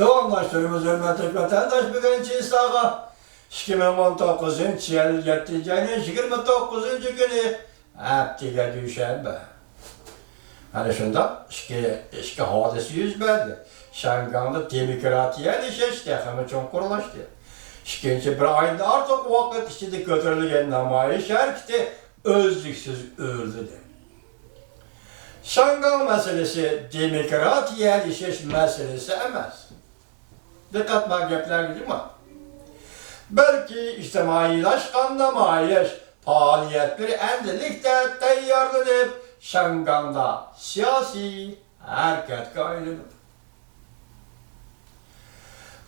Davamlaştırımız hürmetli vatandaş bugünkü islaha 2019 yıl 7. ayının 29. günü haftaga düşenbe. Hani şunda iki hadisi yüz verdi. Şanganda demokratiya ilişki hem çok kuruluştu. İkinci bir ayda artık vakit içinde götürülen namayiş hareketi özlüksüz öldü. Şangan meselesi demokratiya ilişki meselesi emas. Dikkat magepler değil mi? Belki içtimailaşkan namayiş faaliyetleri endelikte tayyarlanıp Şangan'da siyasi hareket ayrılır.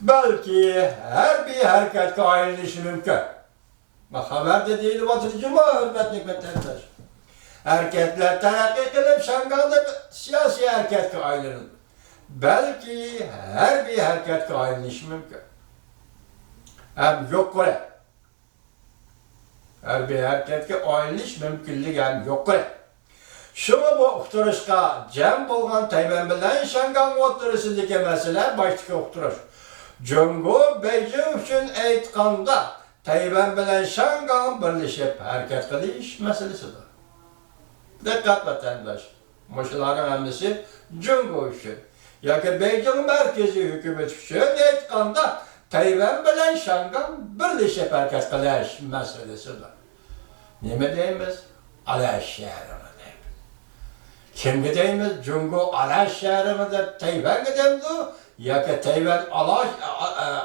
Belki her bir hareket ayrılışı mümkün. Bak haber de değil batırıcı mı hürmetli vatandaş? Hareketler terakki kılıp Şangan'da siyasi hareket ayrılır. Belki her bir hareket ayrılışı mümkün. Hem yok kore. Her bir hareket ayrılış mümkünlüğü hem yok kore. Şunu bu uqturuşqa cem bolğan Tayvan bilen Şangan o'ttirishidagi mesele başqa uqturuş. Jungo Beijing üçün aytganda Tayvan bilen Şangan birleşip hareket qilish meselesidir. Dikkat vatandaş. Muşuların hammasi Jungo üçün. Yoki Beijing merkezi hükümet üçün aytganda Tayvan bilen Şangan birleşip hareket qilish meselesidir. Nima deymiz? Alash şehri. Kimga deymiz? Jungo Alash shahrida Tayvanga deymiz yoki Tayvan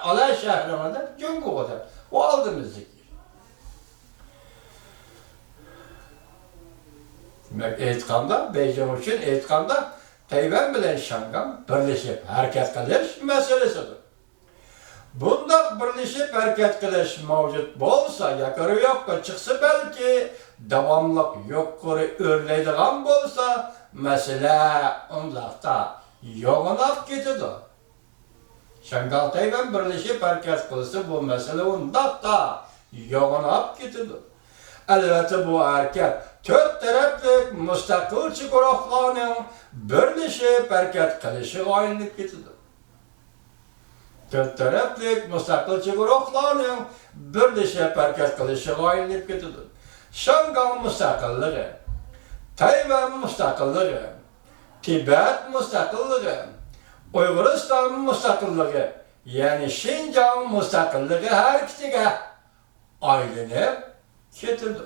Alash shahrida Jungoga deymiz. O oldimizdeki. Demek aytganda Beijing uchun aytganda Tayvan bilan Şangan birleşip hareket qilish meselesidir. Bunda birleşip hareket qilish mavjud bo'lsa, yuqori yoqqa chiqsa balki davomliq yuqori o'rlaydigan bo'lsa, mesele ondaqda yoğunlap ketidi. Şangal Tayvan birleşip hareket kılsa bu mesele ondaqda yoğunlap ketidi. Elbette bu hareket dört taraflı müstakil guruhlarning birleşip hareket kılışı aylanıp ketidi. Dört taraflı müstakil guruhlarning birleşip hareket kılışı aylanıp ketidi. Şangal müstakilliği, Tayvan müstakilliği, Tibet müstakilliği, Uyguristan müstakilliği, yani Şincan müstakilliği her ikisiga aylanıp ketidi.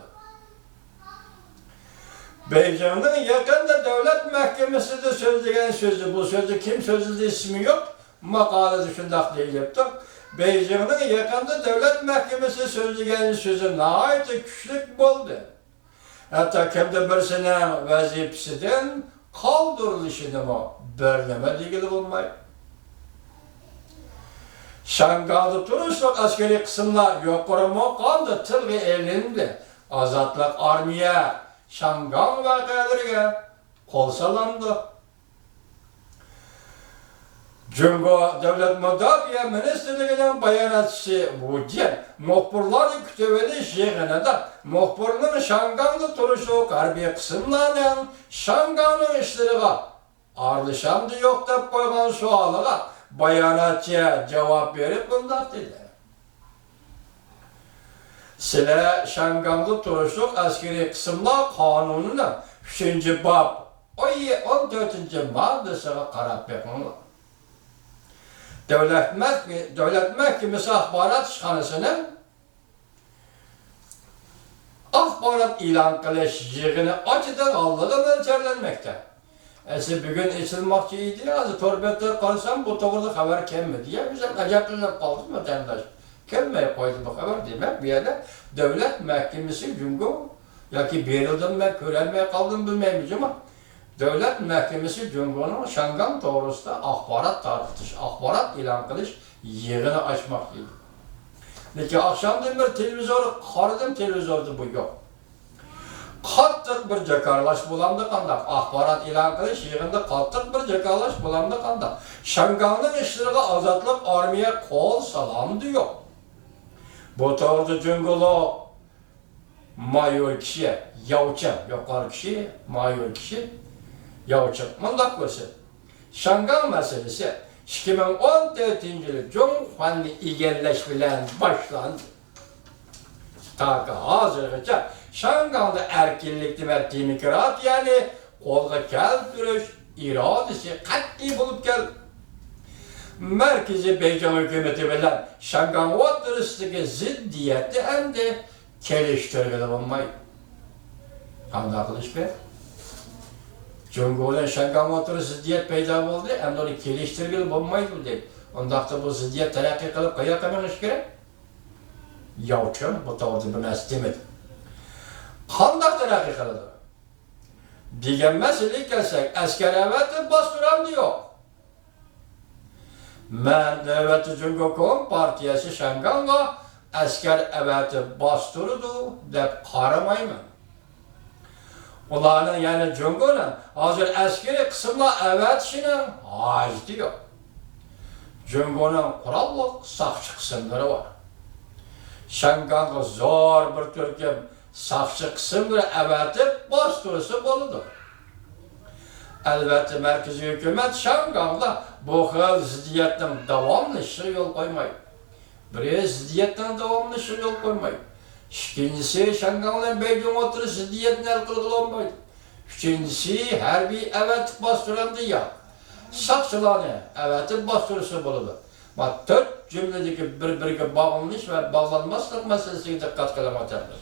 Beijing'in yakında devlet mahkemesinde sözleyen sözü, bu sözü kim sözledi ismi yok, makalede şundaq deyilipti. Beijing'in yakında devlet mahkemesi sözleyen sözü nəhayət güçlük oldu. Hatta kimde birisinin vazifesinden kaldırılışını mı bölmeme ilgili olmayı. Şangal'da turuşluk askeri kısımlar yukarı muqamda tilgi elinde azatlık armiya Şangal vakalarına kol salandı. Jungo Devlet Müdafiye Ministerliği'nin bayanatçısı Wu Jian, muhbirlerin kütüveli yığınında muhbirlerin Şangan'da turuşu harbiy kısımlarının Şangan'ın işleriga arlışamdı yok dep koygan sualıga bayanatçıya cevap verip bundaq dedi. Sizler Şangan'da turuşluk askeri kısımlar kanununun 3. bab 14. maddesine qarab bakınlar. Devlet Mahkemesi Ahbarat İşhanəsinin ahbarat ilan qilish yığını açıdan aldığı ölçerlenmekte. Bugün içilmekçi idi, azı torbetler kalsam bu doğruda haber kelmedi diye bizim acayipler kaldı vatandaş. Kelmeye koydu bu haber demek bir yerde Devlet Mahkemesi Jungo yoki berildim ben körelmeye kaldım bilmeyeceğim ama Devlet Mahkemesi Jungo'nun Şangan doğrusunda ahbarat tartış, ahbarat ilan qilish yığını açmak idi. Lekin akşamdan bir televizor, qaradım televizorda bu yok. Qattiq bir jakarlash bo'lamdi qandaq, ahbarat ilan qilish yig'inda qattiq bir jakarlash bo'lamdi qandaq. Şanganning ishlariga ozodlik armiya qo'l salamdi yo'q. Bu to'g'rida Jungolo mayor kishi, yovchi, yuqori kishi, mayor kishi, yovchi. Mundaq bo'lsa, Şangan meselesi 2014-yılı Cumhurbaşkanı igenleş bilen başlandı. Ta ki hazırlıca Şanganda erkinlikli ve demokrat yani kolga keltiriş iradesi kat'i bulup geldi. Merkezi Beycan hükümeti bilen Şangan oturusundaki ziddiyeti hem de keliştirgili olmayı. Hamda kılıç be. Cumhurbaşkanı Şangan oturusu ziddiyet peyda oldu hem de onu keliştirgili olmayı dedi. Ondan da bu ziddiyet terakki kılıp kayakamaymış gerek. Yavçın bu tavrı bunu istemedi. Kandak terakki kıldı. Digen mesele kelsek asker evveti bastıran diyor. Men devleti Cumhurbaşkanı Partiyası Şanganga asker evveti bastırdı deyip karamayım. Ulanın yani Cumhurbaşkanı hazır askeri kısımla evvetişinin hacı diyor. Cumhurbaşkanı'nın kurallık sakçı kısımları var. Şanganga zor bir Türkiye sakçı kısımları evveti bastırısı boludur. Elbette merkezi hükümet Şangang'da bu hıl ziddiyetten devamlı işe yol koymayı. Buraya ziddiyetten devamlı işe yol koymayı. İkincisi Şangang'ın Beydun oturuş ziddiyetine el kırgılanmaydı. Üçüncüsü her bir evet bastırandı ya. Sakçılarını evet bastırısı buludu. Bak dört cümledeki birbirine bağlanmış ve bağlanmazlık meselesine dikkat kılamaktaydır.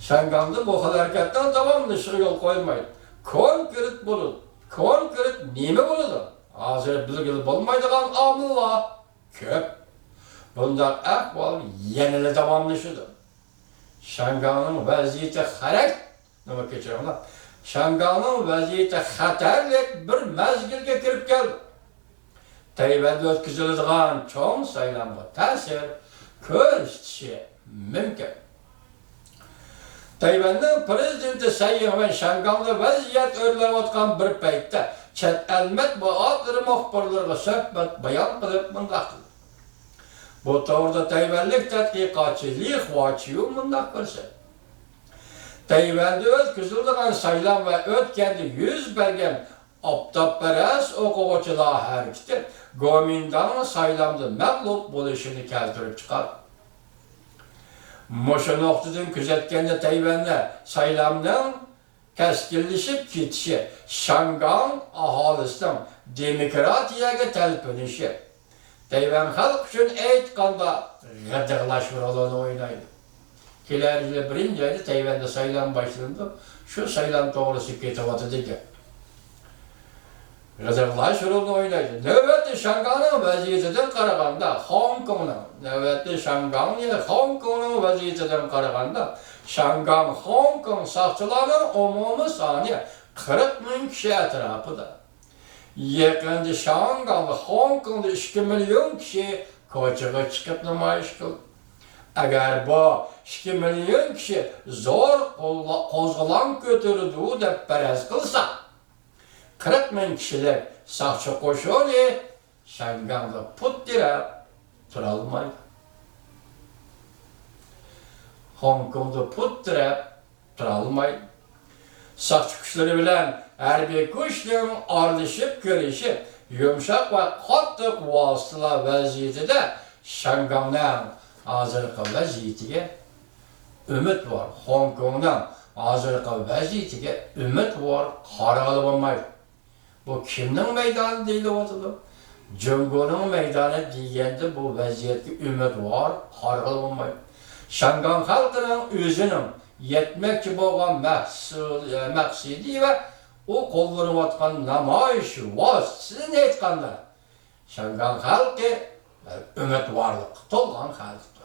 Şangang'da bu hıl hareketten devamlı işe yol koymayı. Konkret bulun. Konkret neme buludu? Hazır bilgili bulmaydıgan amıllar köp. Bundan ahval yenile devamlaşıdır. Şangang'ın vaziyeti harek, nima geçiyorum lan? Şangang'ın vaziyeti xatarlik bir mezgilge kirip geldi. Tayvan'da o'tkaziladigan cho'ng saylanma ta'sir ko'rsatishi mumkin. Tayvan'ın prezidenti Tsai Ing-wen Şangang'da vaziyet o'rlanayotgan bir paytda chet el matbuotlari muxbirlariga suhbat bayon qilib mundaq qildi. Bu to'g'rida Tayvanlik tadqiqotchi Li Huaqiu mundaq ko'rsatdi. Tayvanda o'tkaziladigan saylan va o'tganda yuz bergan optopparast o'quvchilar harakati Kuomintang saylamda mag'lub bo'lishini keltirib chiqardi. Mushu nuqtadan kuzatganda Tayvanda saylamning keskinlashib ketishi Şangang aholisining demokratiyaga talpinishi Tayvan xalq uchun aytganda g'adirlash rolini o'ynaydi. Kelar yili birinchi oyda Tayvanda saylan boshlandi. Shu saylan to'g'risida ketyapti degan. G'adirlash rolini o'ynaydi. Navbatda Şangangning vaziyatidan qaraganda, Hong Kongning vaziyatidan qaraganda, Şangang, Hong Kong soqchilarining umumiy soni 40 ming kishi atrofida. Yaqinda Şangangda, Hong Kongda 2 milyon kishi ko'chaga chiqib namoyish qildi. Agar bu 2 milyon kishi zo'r qo'zg'olon ko'tardi deb faraz qilsa, 40 ming kishilik soqchi qo'shini Şangangda put dirab tura olmaydi. Hong Kongda put dirab tura olmaydi. Soqchi kuchlari bilan harbiy kuchning aralashib kirishi yumshoq va qattiq vositalar vaziyatida Şangangning hozirgi vaziyatiga umid bor. Hong Kongning hozirgi vaziyatiga umid bor, qaror bo'lmaydi. Bu kimning maydoni deyilyapti? Cumhurning maydoni deganda bu vaziyatga umid bor, qaror bo'lmaydi. Şangang xalqining o'zining yetmoqchi bo'lgan maqsadi va u qo'llanayotgan namoyish vositasini aytganda Şangang xalqi umid borliq to'lgan xalq.